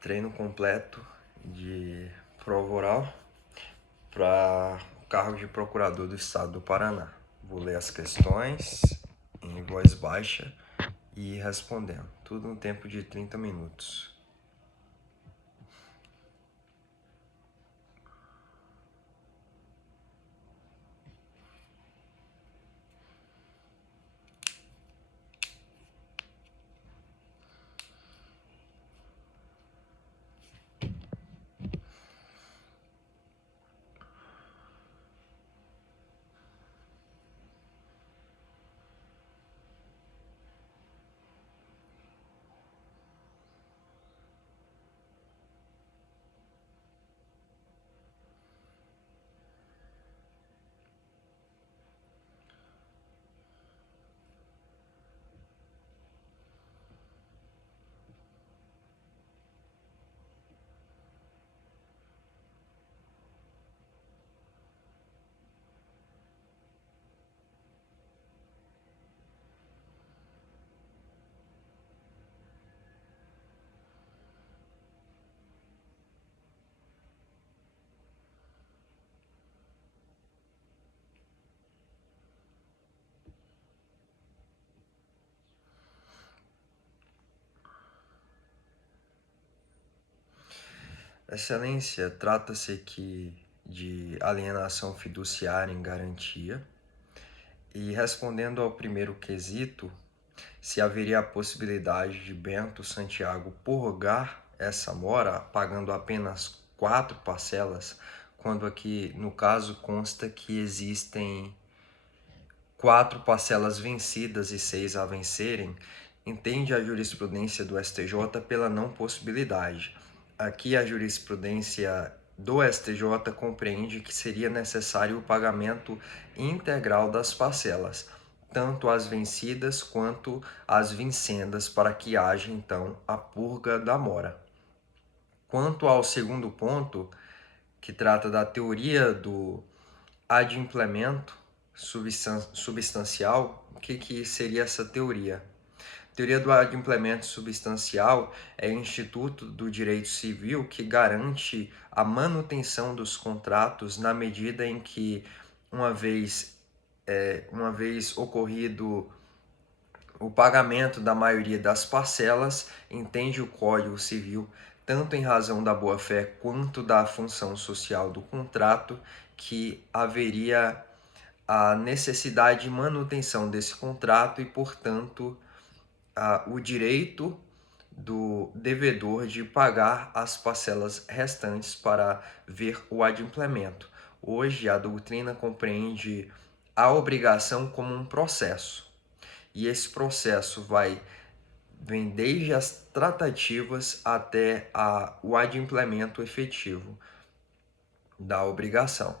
treino completo de prova oral para o cargo de procurador do estado do Paraná. Vou ler as questões em voz baixa e ir respondendo, tudo no tempo de 30 minutos. Excelência, trata-se aqui de alienação fiduciária em garantia. E respondendo ao primeiro quesito, se haveria a possibilidade de Bento Santiago purgar essa mora, pagando apenas 4 parcelas, quando aqui no caso consta que existem 4 parcelas vencidas e 6 a vencerem, entende a jurisprudência do STJ pela não possibilidade. Aqui a jurisprudência do STJ compreende que seria necessário o pagamento integral das parcelas, tanto as vencidas quanto as vincendas, para que haja então a purga da mora. Quanto ao segundo ponto, que trata da teoria do adimplemento substancial, o que seria essa teoria? A teoria do adimplemento substancial é o instituto do direito civil que garante a manutenção dos contratos na medida em que, uma vez ocorrido o pagamento da maioria das parcelas, entende o Código Civil, tanto em razão da boa-fé quanto da função social do contrato, que haveria a necessidade de manutenção desse contrato e, portanto, o direito do devedor de pagar as parcelas restantes para ver o adimplemento. Hoje, a doutrina compreende a obrigação como um processo, e esse processo vem desde as tratativas até o adimplemento efetivo da obrigação.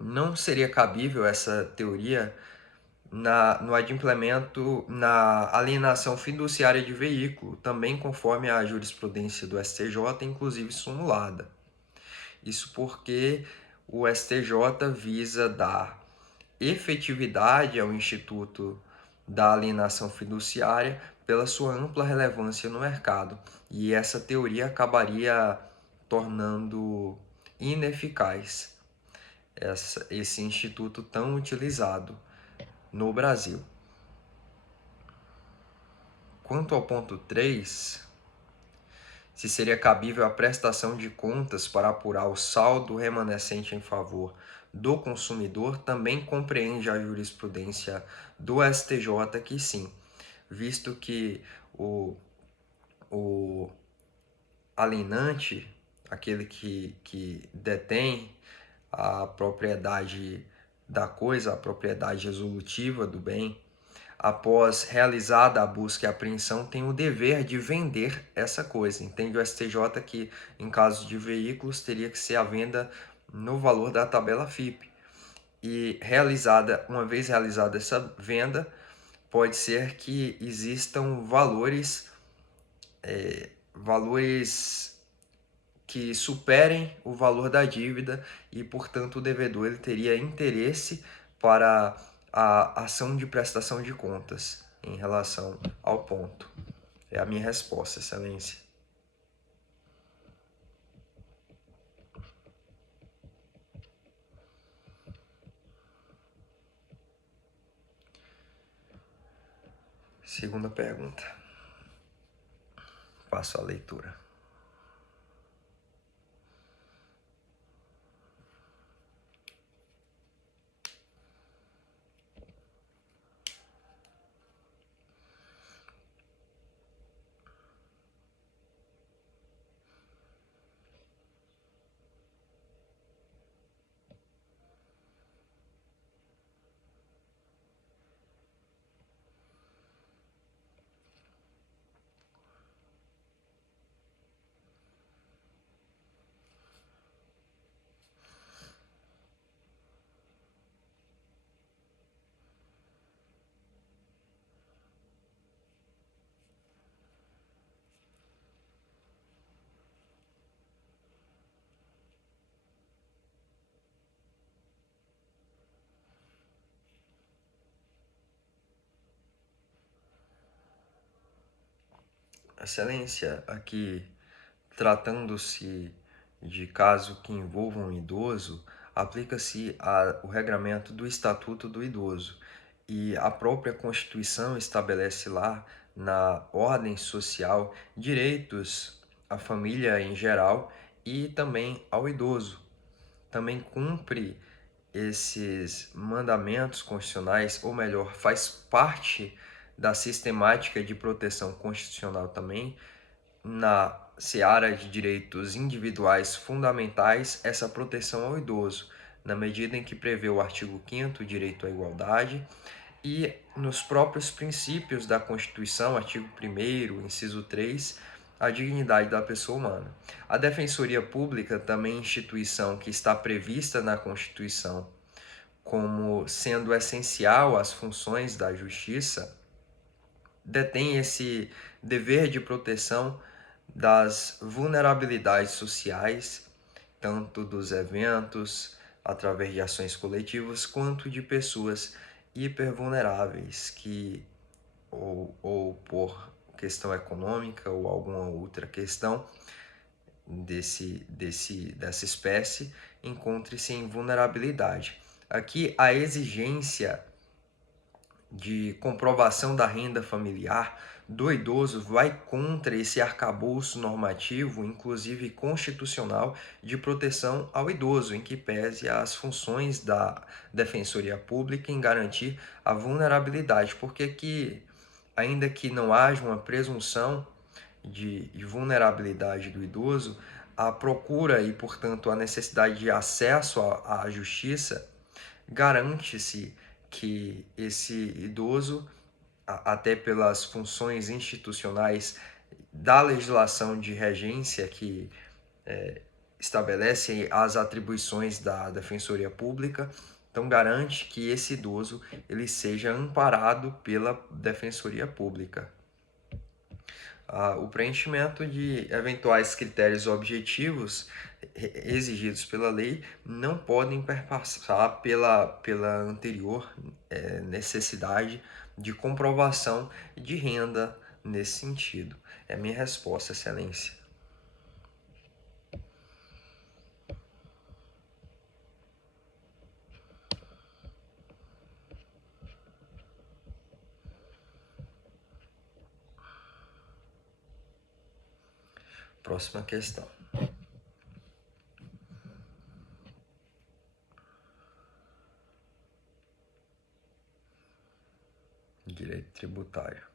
Não seria cabível essa teoria no adimplemento, na alienação fiduciária de veículo, também conforme a jurisprudência do STJ, inclusive sumulada. Isso porque o STJ visa dar efetividade ao instituto da alienação fiduciária pela sua ampla relevância no mercado, e essa teoria acabaria tornando ineficaz esse instituto tão utilizado no Brasil. Quanto ao ponto 3, se seria cabível a prestação de contas para apurar o saldo remanescente em favor do consumidor, também compreende a jurisprudência do STJ que sim, visto que o alienante, aquele que detém a propriedade da coisa, a propriedade resolutiva do bem, após realizada a busca e apreensão, tem o dever de vender essa coisa. Entende o STJ que, em caso de veículos, teria que ser a venda no valor da tabela FIPE. E uma vez realizada essa venda, pode ser que existam valores que superem o valor da dívida e, portanto, o devedor ele teria interesse para a ação de prestação de contas em relação ao ponto. É a minha resposta, Excelência. Segunda pergunta. Passo a leitura. Excelência, aqui tratando-se de caso que envolva um idoso, aplica-se o regramento do Estatuto do Idoso e a própria Constituição estabelece lá na ordem social direitos à família em geral e também ao idoso. Também cumpre esses mandamentos constitucionais, ou melhor, faz parte da sistemática de proteção constitucional também, na seara de direitos individuais fundamentais, essa proteção ao idoso, na medida em que prevê o artigo 5º, o direito à igualdade, e nos próprios princípios da Constituição, artigo 1º, inciso 3, a dignidade da pessoa humana. A Defensoria Pública, também instituição que está prevista na Constituição como sendo essencial às funções da justiça, detém esse dever de proteção das vulnerabilidades sociais, tanto dos eventos, através de ações coletivas, quanto de pessoas hipervulneráveis que, ou por questão econômica ou alguma outra questão dessa espécie, encontre-se em vulnerabilidade. Aqui, a exigência de comprovação da renda familiar do idoso vai contra esse arcabouço normativo, inclusive constitucional, de proteção ao idoso, em que pese as funções da Defensoria Pública em garantir a vulnerabilidade, porque aqui, ainda que não haja uma presunção de vulnerabilidade do idoso, a procura e, portanto, a necessidade de acesso à justiça garante-se que esse idoso, até pelas funções institucionais da legislação de regência que estabelece as atribuições da Defensoria Pública, então garante que esse idoso ele seja amparado pela Defensoria Pública. O preenchimento de eventuais critérios objetivos exigidos pela lei não podem perpassar pela anterior necessidade de comprovação de renda nesse sentido. É a minha resposta, Excelência. Próxima questão. Direito tributário.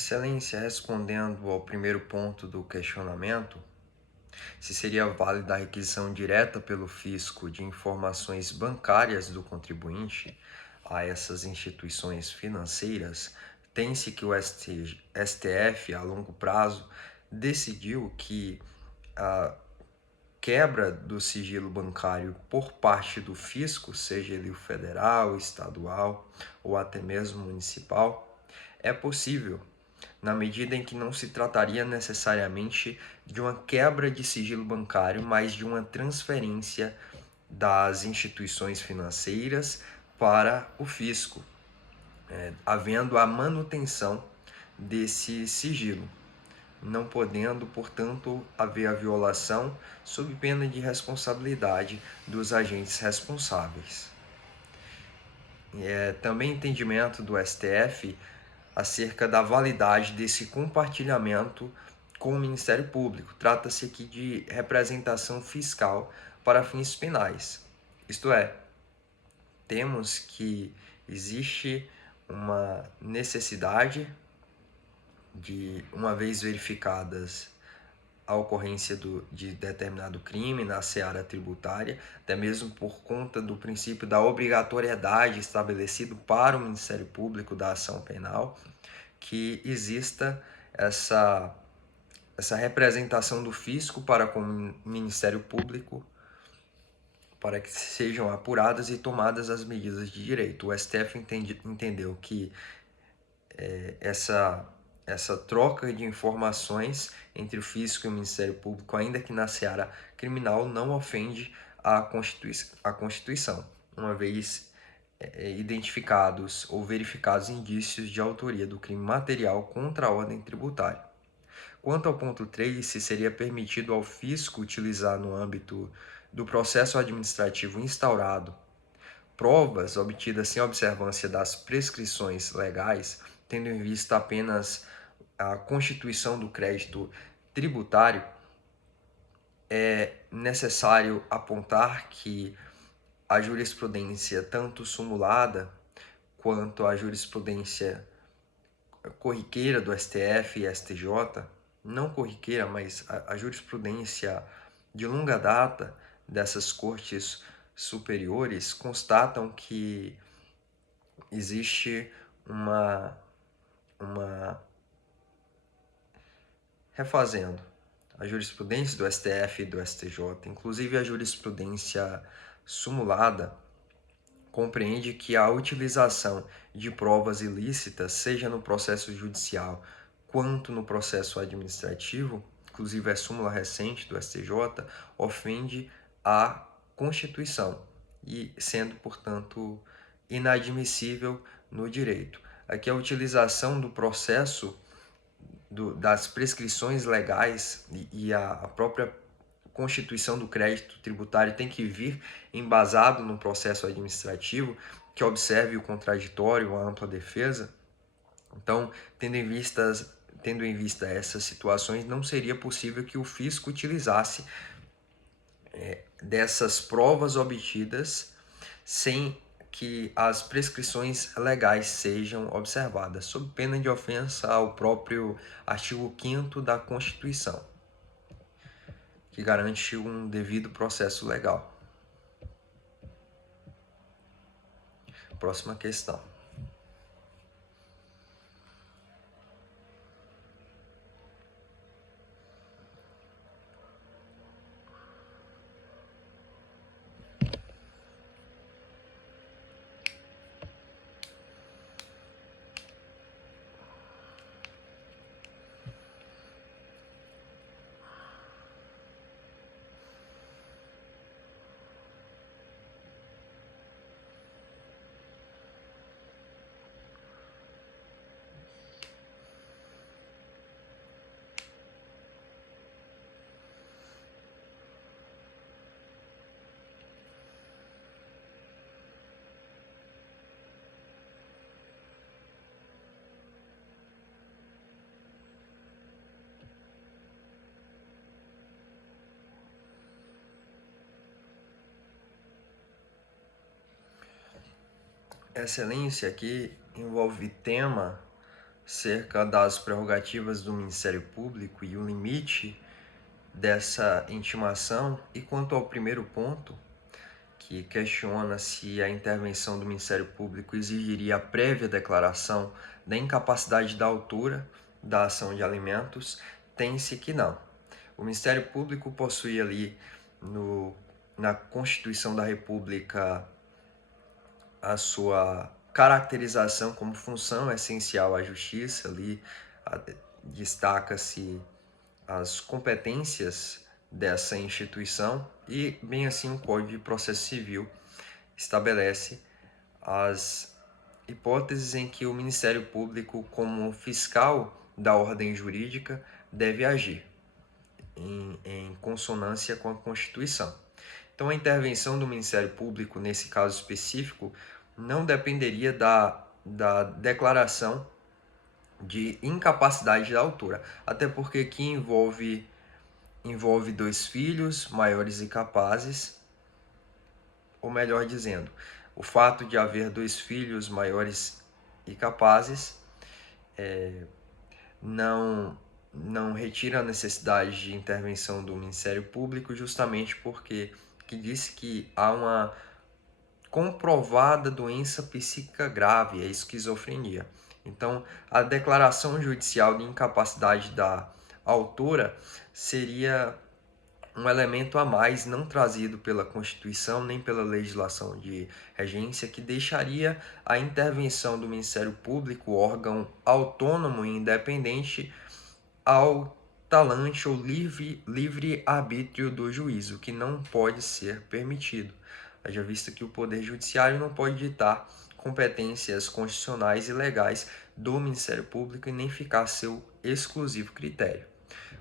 Excelência, respondendo ao primeiro ponto do questionamento, se seria válida a requisição direta pelo fisco de informações bancárias do contribuinte a essas instituições financeiras, tem-se que o STF, a longo prazo, decidiu que a quebra do sigilo bancário por parte do fisco, seja ele o federal, estadual ou até mesmo municipal, é possível, na medida em que não se trataria necessariamente de uma quebra de sigilo bancário, mas de uma transferência das instituições financeiras para o fisco, havendo a manutenção desse sigilo, não podendo, portanto, haver a violação sob pena de responsabilidade dos agentes responsáveis. Também entendimento do STF acerca da validade desse compartilhamento com o Ministério Público. Trata-se aqui de representação fiscal para fins penais. Isto é, temos que existe uma necessidade de, uma vez verificadas a ocorrência de determinado crime na seara tributária, até mesmo por conta do princípio da obrigatoriedade estabelecido para o Ministério Público da ação penal, que exista essa representação do fisco para com o Ministério Público, para que sejam apuradas e tomadas as medidas de direito. O STF entendeu que essa troca de informações entre o fisco e o Ministério Público, ainda que na seara criminal, não ofende a Constituição, uma vez identificados ou verificados indícios de autoria do crime material contra a ordem tributária. Quanto ao ponto 3, se seria permitido ao fisco utilizar no âmbito do processo administrativo instaurado provas obtidas sem observância das prescrições legais, tendo em vista apenas a constituição do crédito tributário, é necessário apontar que a jurisprudência, tanto sumulada quanto a jurisprudência corriqueira do STF e STJ, não corriqueira, mas a jurisprudência de longa data dessas cortes superiores constatam que existe uma refazendo a jurisprudência do STF e do STJ, inclusive a jurisprudência sumulada, compreende que a utilização de provas ilícitas, seja no processo judicial quanto no processo administrativo, inclusive a súmula recente do STJ, ofende a Constituição e sendo, portanto, inadmissível no direito. Aqui a utilização do processo das prescrições legais e a própria constituição do crédito tributário tem que vir embasado no processo administrativo que observe o contraditório, a ampla defesa. Então, tendo em vista essas situações, não seria possível que o fisco utilizasse dessas provas obtidas sem que as prescrições legais sejam observadas, sob pena de ofensa ao próprio artigo 5º da Constituição, que garante um devido processo legal. Próxima questão. Excelência aqui envolve tema cerca das prerrogativas do Ministério Público e o limite dessa intimação. E quanto ao primeiro ponto, que questiona se a intervenção do Ministério Público exigiria a prévia declaração da incapacidade da autora da ação de alimentos, tem-se que não. O Ministério Público possui ali na Constituição da República a sua caracterização como função essencial à justiça, ali destaca-se as competências dessa instituição e, bem assim, o Código de Processo Civil estabelece as hipóteses em que o Ministério Público, como fiscal da ordem jurídica, deve agir em consonância com a Constituição. Então, a intervenção do Ministério Público, nesse caso específico, não dependeria da declaração de incapacidade da autora, até porque aqui envolve dois filhos maiores e capazes, ou melhor dizendo, o fato de haver dois filhos maiores e capazes não retira a necessidade de intervenção do Ministério Público, justamente porque que disse que há uma comprovada doença psíquica grave, a esquizofrenia. Então, a declaração judicial de incapacidade da autora seria um elemento a mais não trazido pela Constituição nem pela legislação de regência, que deixaria a intervenção do Ministério Público, órgão autônomo e independente, ao talante ou livre arbítrio do juízo, que não pode ser permitido. Haja vista que o Poder Judiciário não pode ditar competências constitucionais e legais do Ministério Público e nem ficar a seu exclusivo critério.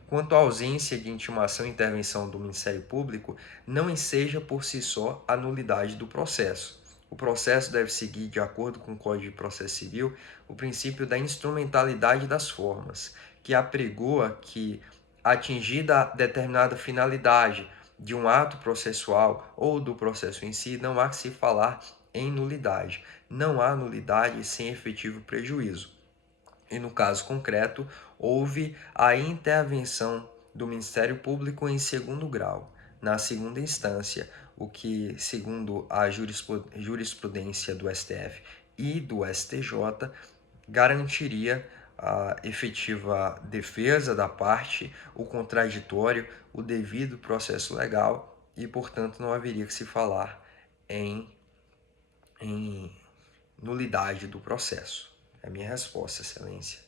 Quanto à ausência de intimação e intervenção do Ministério Público, não enseja por si só a nulidade do processo. O processo deve seguir, de acordo com o Código de Processo Civil, o princípio da instrumentalidade das formas, que apregoa que, atingida determinada finalidade de um ato processual ou do processo em si, não há que se falar em nulidade. Não há nulidade sem efetivo prejuízo. E no caso concreto, houve a intervenção do Ministério Público em segundo grau, na segunda instância, o que, segundo a jurisprudência do STF e do STJ, garantiria a efetiva defesa da parte, o contraditório, o devido processo legal e, portanto, não haveria que se falar em nulidade do processo. É a minha resposta, Excelência.